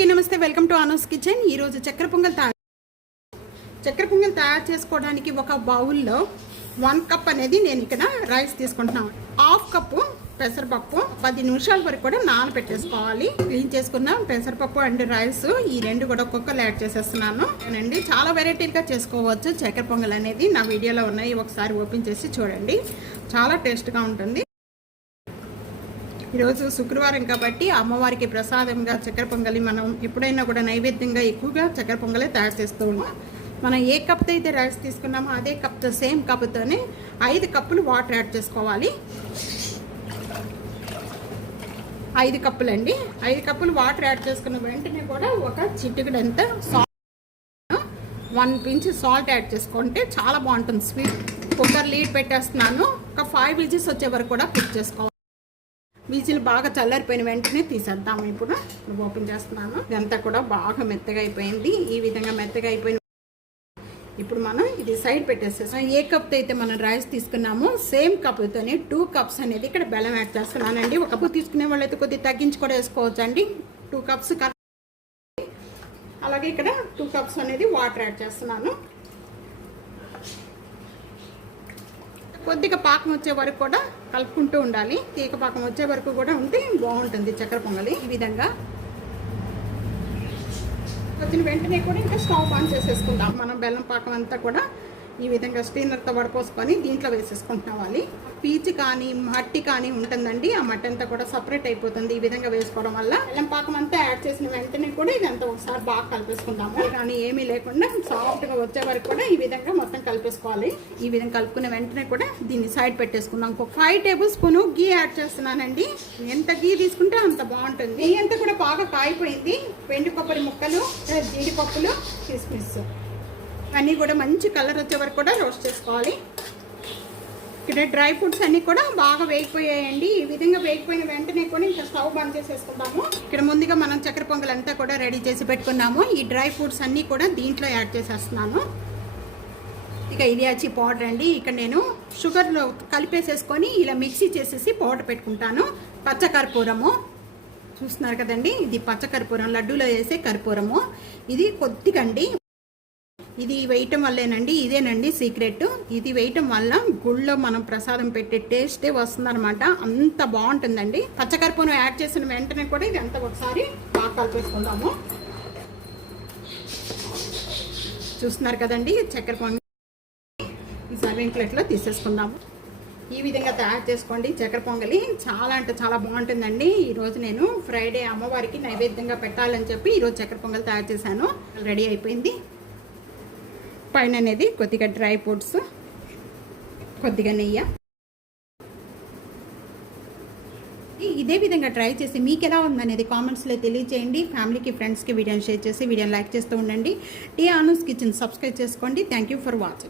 అందరికీ నమస్తే. Welcome to Anu's kitchen. ఈరోజు చక్కెర పొంగల్ తయారు చేసుకోవడానికి ఒక బౌల్లో 1 కప్ అనేది నేను ఇక్కడ రైస్ తీసుకుంటున్నాను. 1/2 కప్పు పెసరపప్పు 10 నిమిషాల వరకు కూడా నానబెట్టేసుకోవాలి. క్లీన్ చేసుకున్న పెసరపప్పు అండ్ రైస్ ఈ రెండు కూడా ఒక్కొక్కరు యాడ్ చేసేస్తున్నాను అండి. చాలా వెరైటీగా చేసుకోవచ్చు చక్కెర పొంగల్ అనేది. నా వీడియోలో ఉన్నాయి, ఒకసారి ఓపెన్ చేసి చూడండి. చాలా టేస్ట్గా ఉంటుంది. ఈరోజు శుక్రవారం కాబట్టి అమ్మవారికి ప్రసాదంగా చక్కెర పొంగలి మనం ఎప్పుడైనా కూడా నైవేద్యంగా ఎక్కువగా చక్కెర పొంగలే తయారు చేస్తూ ఉన్నాం. మనం ఏ కప్తో అయితే రైస్ తీసుకున్నామో అదే కప్తో సేమ్ కప్తోనే 5 కప్పులు వాటర్ యాడ్ చేసుకోవాలి. 5 కప్పులు అండి. 5 కప్పులు వాటర్ యాడ్ చేసుకున్న వెంటనే కూడా ఒక చిటికెడంత సాల్ట్, 1 pinch సాల్ట్ యాడ్ చేసుకుంటే చాలా బాగుంటుంది. స్వీట్ కుక్కర్ లీడ్ పెట్టేస్తున్నాను. ఒక 5 విజిల్స్ వచ్చే వరకు కూడా కుక్ చేసుకోవాలి. విజిల్ బాగా చల్లారిపోయిన వెంటనే తీసేద్దాము. ఇప్పుడు ఓపెన్ చేస్తున్నాను. ఇదంతా కూడా బాగా మెత్తగా అయిపోయింది. ఈ విధంగా మెత్తగా అయిపోయిన ఇప్పుడు మనం ఇది సైడ్ పెట్టేసేసాం. ఏ కప్తో అయితే మనం రైస్ తీసుకున్నామో సేమ్ కప్తోనే 2 cups అనేది ఇక్కడ బెల్లం యాడ్ చేస్తున్నానండి. ఒక కప్పు తీసుకునే వాళ్ళైతే కొద్దిగా తగ్గించి కూడా వేసుకోవచ్చు అండి. 2 cups అలాగే ఇక్కడ 2 cups అనేది వాటర్ యాడ్ చేస్తున్నాను. కొద్దిగా పాకం వచ్చే వరకు కూడా కలుపుకుంటూ ఉండాలి. తీగ పాకం వచ్చే వరకు కూడా ఉంటే బాగుంటుంది చక్కెర పొంగలి. ఈ విధంగా వచ్చిన వెంటనే కూడా ఇంకా స్టవ్ ఆన్ చేసేసుకుందాం. మనం బెల్లం పాకం అంతా కూడా ఈ విధంగా స్టీనర్తో వడపోసుకొని దీంట్లో వేసేసుకుంటున్నావాలి. పీచు కానీ మట్టి కానీ ఉంటుందండి. ఆ మట్టి అంతా కూడా సపరేట్ అయిపోతుంది ఈ విధంగా వేసుకోవడం వల్ల. బెల్లం పాకం అంతా యాడ్ చేసిన వెంటనే కూడా ఇదంతా ఒకసారి బాగా కలిపేసుకుందాము. కానీ ఏమీ లేకుండా సాఫ్ట్గా వచ్చే వరకు కూడా ఈ విధంగా మొత్తం కలిపేసుకోవాలి. ఈ విధంగా కలుపుకున్న వెంటనే కూడా దీన్ని సైడ్ పెట్టేసుకుందాం. ఒక 5 tablespoon గీ యాడ్ చేస్తున్నానండి. ఎంత గీ తీసుకుంటే అంత బాగుంటుంది. గీ అంతా కూడా బాగా కాయిపోయింది. వెండి కొబ్బరి ముక్కలు, జీడిపప్పులు, కిస్మిస్ అన్నీ కూడా మంచి కలర్ వచ్చే వరకు కూడా రోస్ట్ చేసుకోవాలి. ఇక్కడ డ్రై ఫ్రూట్స్ అన్నీ కూడా బాగా వేగిపోయాయండి. ఈ విధంగా వేగిపోయిన వెంటనే కూడా ఇంకా స్టవ్ బంద్ చేసేసుకుందాము. ఇక్కడ ముందుగా మనం చక్కెర పొంగల్ అంతా కూడా రెడీ చేసి పెట్టుకున్నాము. ఈ డ్రై ఫ్రూట్స్ అన్నీ కూడా దీంట్లో యాడ్ చేసేస్తున్నాను. ఇక ఇలాచీ పౌడర్ అండి. ఇక్కడ నేను షుగర్లో కలిపేసేసుకొని ఇలా మిక్సీ చేసేసి పౌడర్ పెట్టుకుంటాను. పచ్చకర్పూరము చూస్తున్నారు కదండి. ఇది పచ్చకర్పూరం, లడ్డూలో వేసే కర్పూరము. ఇది కొద్దిగా అండి. ఇది వేయటం వల్లేనండి, ఇదేనండి సీక్రెట్. ఇది వేయటం వల్ల గుళ్ళో మనం ప్రసాదం పెట్టే టేస్టే వస్తుందన్నమాట. అంత బాగుంటుందండి. పచ్చకర్పూరం యాడ్ చేసిన వెంటనే కూడా ఇది అంతా ఒకసారి బాగా కలిపేసుకుందాము. చూస్తున్నారు కదండి చక్కెర పొంగల్ ఈ సర్వింగ్ ప్లేట్లో తీసేసుకుందాము. ఈ విధంగా తయారు చేసుకోండి చక్కెర పొంగలి. చాలా అంటే చాలా బాగుంటుందండి. ఈరోజు నేను ఫ్రైడే అమ్మవారికి నైవేద్యంగా పెట్టాలని చెప్పి ఈరోజు చక్కెర పొంగల్ తయారు చేశాను. రెడీ అయిపోయింది. పైన అనేది కొద్దిగా డ్రై ఫ్రూట్స్, కొద్దిగా నెయ్యి. ఇదే విధంగా ట్రై చేసి మీకు ఎలా ఉందనేది కామెంట్స్లో తెలియజేయండి. ఫ్యామిలీకి, ఫ్రెండ్స్కి వీడియోని షేర్ చేసి వీడియోని లైక్ చేస్తూ ఉండండి. టీ అనూస్ కిచెన్ సబ్స్క్రైబ్ చేసుకోండి. Thank you for watching.